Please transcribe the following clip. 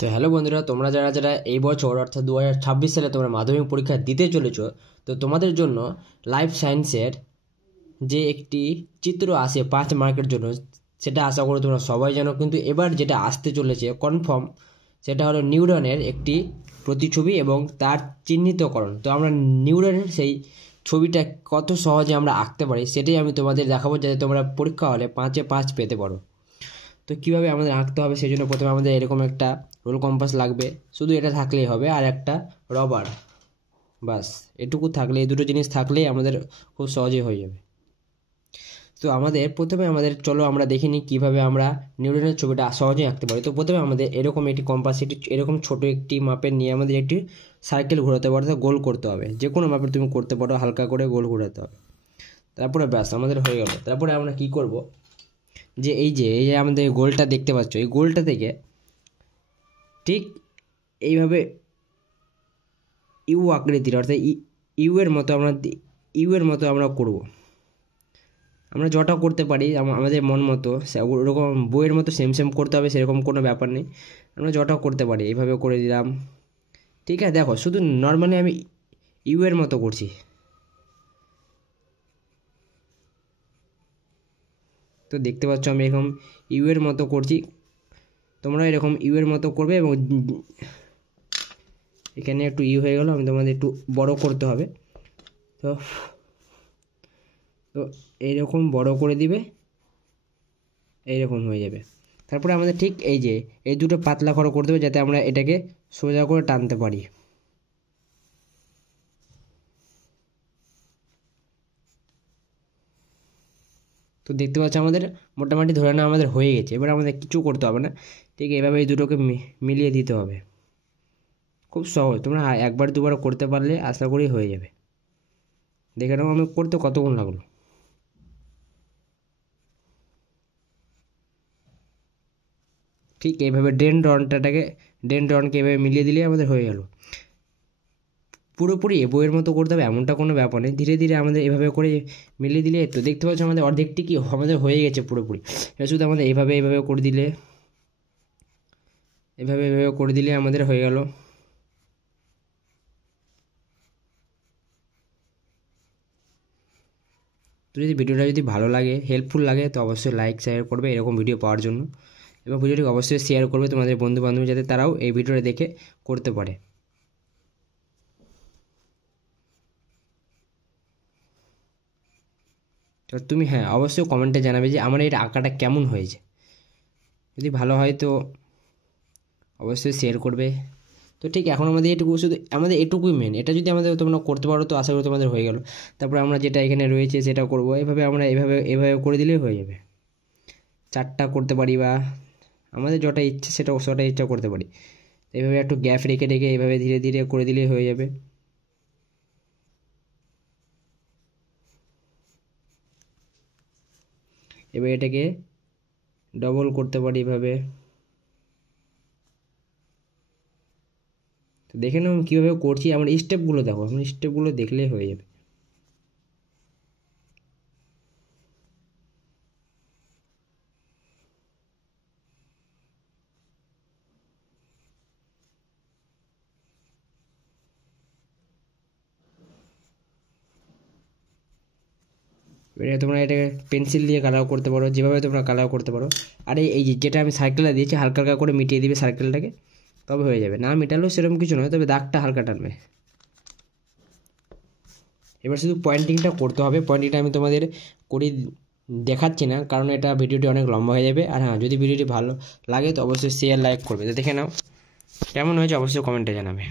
তো হ্যালো বন্ধুরা, তোমরা যারা যারা এই বছর অর্থাৎ 2026 সালে তোমরা মাধ্যমিক পরীক্ষা দিতে চলেছ, তো তোমাদের জন্য লাইফ সায়েন্সের যে একটি চিত্র আসে 5 মার্কের জন্য, সেটা আশা করি তোমরা সবাই জানো। কিন্তু এবার যেটা আসতে চলেছে কনফার্ম, সেটা হলো নিউরনের একটি প্রতিছবি এবং তার চিহ্নিতকরণ। তো আমরা নিউরনের সেই ছবিটা কত সহজে আমরা আঁকতে পারি সেটাই আমি তোমাদের দেখাবো, যাতে তোমরা পরীক্ষা হলে 5-এ 5 পেতে পারো। তো কীভাবে আমাদের আঁকতে হবে, সেই জন্য প্রথমে আমাদের এরকম একটা রোল কম্পাস লাগবে। শুধু এটা থাকলেই হবে, আর একটা রবার, বাস এটুকু থাকলে, এই দুটো জিনিস থাকলেই আমাদের খুব সহজেই হয়ে যাবে। তো প্রথমে চলো আমরা দেখিনি কীভাবে আমরা নিউটনের ছবিটা সহজেই আঁকতে পারি। তো প্রথমে আমাদের এরকম একটি কম্পাস, এরকম ছোট একটি মাপের নিয়ে আমাদের একটি সার্কেল ঘোরাতে পারো, গোল করতে হবে। যে কোনো মাপের তুমি করতে পারো, হালকা করে গোল ঘোরাতে হবে। তারপরে ব্যাস আমাদের হয়ে গেল। তারপরে আমরা কি করব, যে এই যে আমাদের গোলটা দেখতে পাচ্ছ, এই গোলটা থেকে ঠিক এইভাবে ইউ আকৃতির, অর্থাৎ ইউ এর মতো আমরা করব। আমরা যটা করতে পারি আমাদের মন মতো, ওরকম বইয়ের মতো সেম করতে হবে সেরকম কোনো ব্যাপার নেই। আমরা যটা করতে পারি এইভাবে করে দিলাম। ঠিক আছে, দেখো শুধু নর্মালি আমি ইউ এর মতো করছি। তো দেখতে পাচ্ছ আমি এরকম ইউ এর মতো করছি, তোমরা এরকম ইউ এর মতো করবে। এবং এখানে একটু ইউ হয়ে গেল, আমি তোমাদের একটু বড় করতে হবে। তো এইরকম বড় করে দিবে, এইরকম হয়ে যাবে। তারপরে আমাদের ঠিক এই দুটো পাতলা করে করতে হবে, যাতে আমরা এটাকে সোজা করে টানতে পারি। তো দেখতে পাচ্ছ আমাদের মোটামুটি ধরে না আমাদের হয়ে গেছে। এবার আমাদের কিছু করতে হবে না, ঠিক এইভাবে এই দুটোকে মিলিয়ে দিতে হবে। খুব সহজ, তোমরা একবার দুবার করতে পারলে আশা করি হয়ে যাবে। দেখে নাও আমি করতে কতক্ষণ লাগলো। ঠিক এইভাবে ড্রেনড্রনকে এভাবে মিলিয়ে দিলে আমাদের হয়ে গেল। পুরোপুরি বইয়ের মতো করতে হবে এমনটা কোনো ব্যাপার নেই, ধীরে ধীরে আমাদের এভাবে করে মিলিয়ে দিলে, তো দেখতে পাচ্ছ আমাদের অর্ধেকটি কি আমাদের হয়ে গেছে পুরোপুরি। এটা শুধু আমাদের এইভাবে করে দিলে, এভাবে করে দিলে আমাদের হয়ে গেল। তো যদি ভিডিওটা ভালো লাগে, হেল্পফুল লাগে, তো অবশ্যই লাইক শেয়ার করবে এরকম ভিডিও পাওয়ার জন্য। এবং ভিডিওটি অবশ্যই শেয়ার করবে তোমাদের বন্ধু বান্ধব, যাতে তারাও এই ভিডিওটা দেখে করতে পারে। তো তুমি অবশ্যই কমেন্টে জানাবে যে আমার এটা আঁকাটা কেমন হয়েছে। যদি ভালো হয় তো অবশ্যই শেয়ার করবে। তো ঠিক এখন আমাদের এটুকুই মেন। এটা যদি তোমরা করতে পারো তো আশা করি তোমাদের হয়ে গেল। তারপরে আমরা যেটা এখানে রয়েছে সেটা করব। আমরা এভাবে করে দিলেই হয়ে যাবে। 4টা করতে পারি, বা আমাদের যেটা ইচ্ছে সেটা ইচ্ছা করতে পারি। এইভাবে একটু গ্যাপ রেখে এইভাবে ধীরে ধীরে করে দিলেই হয়ে যাবে। এবার এটাকে ডবল করতে পারি এভাবে। তো দেখে নাও আমি কীভাবে করছি, আমার স্টেপগুলো দেখো, আমার স্টেপগুলো দেখলেই হয়ে যাবে। এবারে তোমরা এটাকে পেন্সিল দিয়ে কালার করতে পারো, যেভাবে তোমরা কালার করতে পারো। আর যেটা আমি সার্কেলটা দিয়েছি হালকা হালকা করে মিটিয়ে দিবে সার্কেলটাকে, তবে হয়ে যাবে। না মেটালেও সেরকম কিছু নয়, তবে দাগটা হালকা টানবে। এবার শুধু পয়েন্টিংটা করতে হবে। পয়েন্টিংটা আমি তোমাদের করে দেখাচ্ছি না, কারণ এটা ভিডিওটি অনেক লম্বা হয়ে যাবে। আর যদি ভিডিওটি ভালো লাগে তো অবশ্যই শেয়ার লাইক করবে। তো দেখে নাও কেমন হয়েছে, অবশ্যই কমেন্টে জানাবে।